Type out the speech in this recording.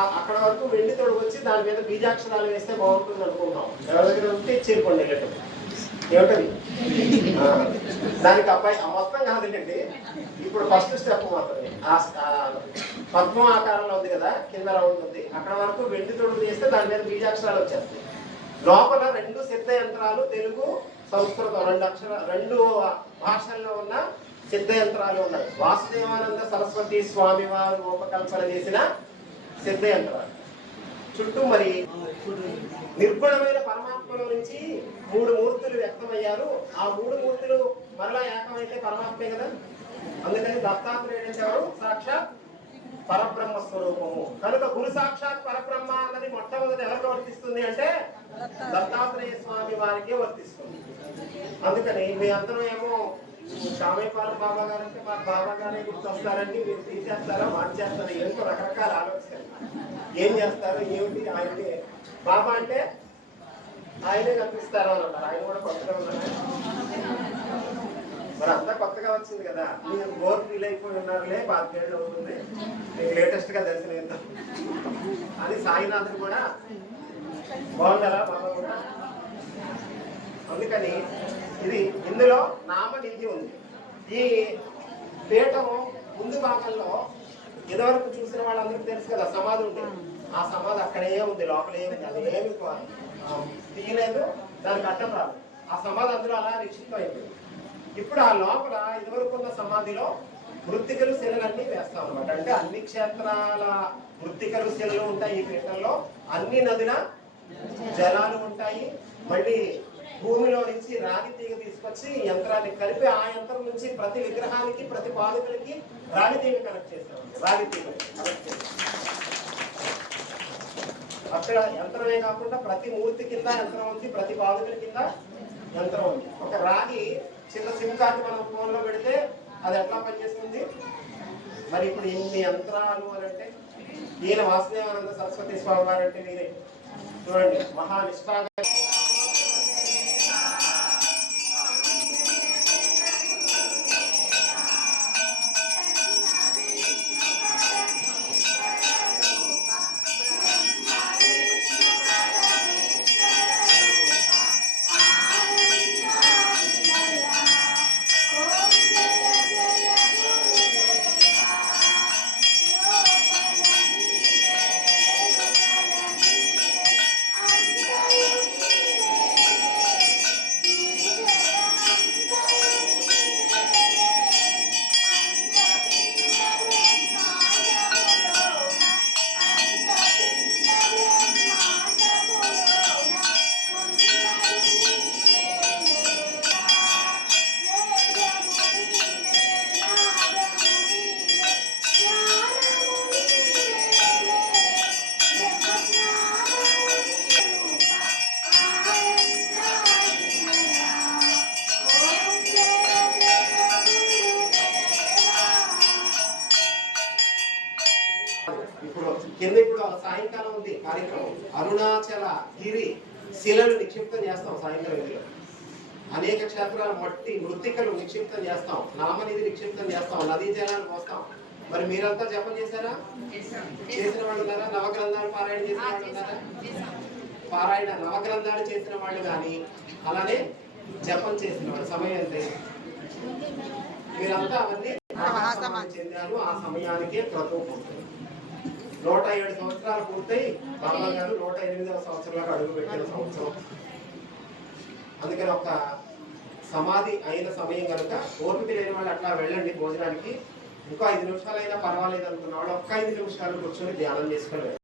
అక్కడ వరకు వెండి తోడు వచ్చి దాని మీద బీజాక్షరాలు వేస్తే బాగుంటుంది అనుకుంటాం. ఎవరి దగ్గర ఉంటే ఇచ్చేరుకోండి ఏమిటది దానికి అబ్బాయి మొత్తం కాదండి. ఇప్పుడు ఫస్ట్ స్టెప్ మాత్రమే. పద్మం ఆకారంలో ఉంది కదా, కింద రౌండ్ ఉంది, అక్కడ వరకు వెండి తోడు చేస్తే దాని మీద బీజాక్షరాలు వచ్చేస్తాయి. లోపల 2 సిద్ధ యంత్రాలు, తెలుగు సంస్కృతం, 2 భాషల్లో ఉన్న సిద్ధ యంత్రాలు ఉన్నాయి. వాసుదేవానంద సరస్వతి స్వామి వారు రూపకల్పన చేసిన సిద్ధ యంత్రాలు. చుట్టూ మరి నిర్గుణమైన పరమాత్మలో నుంచి 3 మూర్తులు వ్యక్తమయ్యారు. ఆ 3 మూర్తులు మరలా ఏకమైతే పరమాత్మే కదా. అందుకని దత్తాత్రేయుడు అంటే ఎవరు? సాక్షాత్ పరబ్రహ్మ స్వరూపము. కనుక గురు సాక్షాత్ పరబ్రహ్మ అన్నది మొట్టమొదటి ఎవరికి వర్తిస్తుంది అంటే దత్తాత్రేయ స్వామి వారికే వర్తిస్తుంది. అందుకని మీ అందరూ ఏమో కామేపాలెం బాబా గారు అంటే మాకు బాబా గారే గుర్తొస్తారండి, మీరు తీసేస్తారా మార్చేస్తారా, ఎంతో రకరకాల ఆలోచనలు. ఏం చేస్తారు ఏమిటి ఆయనకి బాబా అంటే ఆయనే కనిపిస్తారా అన్నారు. ఆయన కూడా కొత్తగా ఉన్నారు, మరి అంతా కొత్తగా వచ్చింది కదా. మీరు బోర్ ఫీల్ అయిపోయి ఉన్నారులే, 5 ఏళ్ళు అవుతుంది, మీకు లేటెస్ట్ గా దర్శనం ఇద్దాం అని సాయినాథుడు కూడా బాగున్నారా బాబా కూడా. అందుకని ఇది ఇందులో నామనిధి ఉంది. ఈ పీఠం ముందు భాగంలో ఇదివరకు చూసిన వాళ్ళందరికీ తెలుసు కదా, సమాధి ఉంది. ఆ సమాధి అక్కడే ఉంది, లోపలే ఉంది, అది ఏమి తీయలేదు, దానికి అడ్డం రాదు. ఆ సమాధి అందులో అలా నిక్షిప్తం అయిపోయింది. ఇప్పుడు ఆ లోపల ఇదివరకు ఉన్న సమాధిలో మృత్తికలు శిలలన్నీ వేస్తాం అనమాట. అంటే అన్ని క్షేత్రాల మృత్తికలు శిలలు ఉంటాయి ఈ పీఠంలో. అన్ని నదుల జలాలు ఉంటాయి. మళ్ళీ భూమిలో నుంచి రాగి తీగ తీసుకొచ్చి యంత్రాన్ని కలిపి ఆ యంత్రం నుంచి ప్రతి విగ్రహానికి, ప్రతి పాదుకలకి రాగి తీగ కనెక్ట్ చేస్తాం. రాగి తీగ కనెక్ట్ చేస్తాం. అక్కడ యంత్రమే కాకుండా ప్రతి మూర్తి కింద యంత్రం ఉంది, ప్రతి పాదుకల కింద యంత్రం ఉంది. ఒక రాగి చిన్న సిమ్ కార్డు మనం ఫోన్లో పెడితే అది ఎట్లా పనిచేస్తుంది. మరి ఇప్పుడు ఇన్ని యంత్రాలు అని అంటే ఈయన వాసుదేవానంద సరస్వతి స్వామి వారు అంటే మీరే చూడండి, మహానిష్ఠాగా కింద ఇప్పుడు సాయంకాలం ఉంది కార్యక్రమం. అరుణాచల గిరి శిలలు నిక్షిప్తం చేస్తాం సాయంకాలం. అనేక క్షేత్రాల మట్టి మృత్తికలు నిక్షిప్తం చేస్తాం, నామనిధి నిక్షిప్తం చేస్తాం, నదీ జలాలు పోస్తాం. మరి మీరంతా జపం చేశారా? చేసిన వాళ్ళు ఉన్నారా? నవగ్రంథాలు పారాయణ చేసిన వాళ్ళు ఉన్నారా? పారాయణ నవగ్రంథాలు చేసిన వాళ్ళు కానీ అలానే జపం చేసిన వాళ్ళు సమయం ఎంత? మీరంతా అవన్నీ చెందారు. ఆ సమయానికే క్రతువు పుట్టింది. 107 సంవత్సరాలు పూర్తయి బాబా గారు 108వ సంవత్సరంలో అడుగు పెట్టిన సంవత్సరం. అందుకని ఒక సమాధి అయిన సమయం కనుక ఓపిక లేని వాళ్ళు అట్లా వెళ్ళండి భోజనానికి. ఇంకో 5 నిమిషాలైనా పర్వాలేదు అనుకున్న వాళ్ళు ఒక్క 5 నిమిషాలు కూర్చొని ధ్యానం చేసుకోలేదు.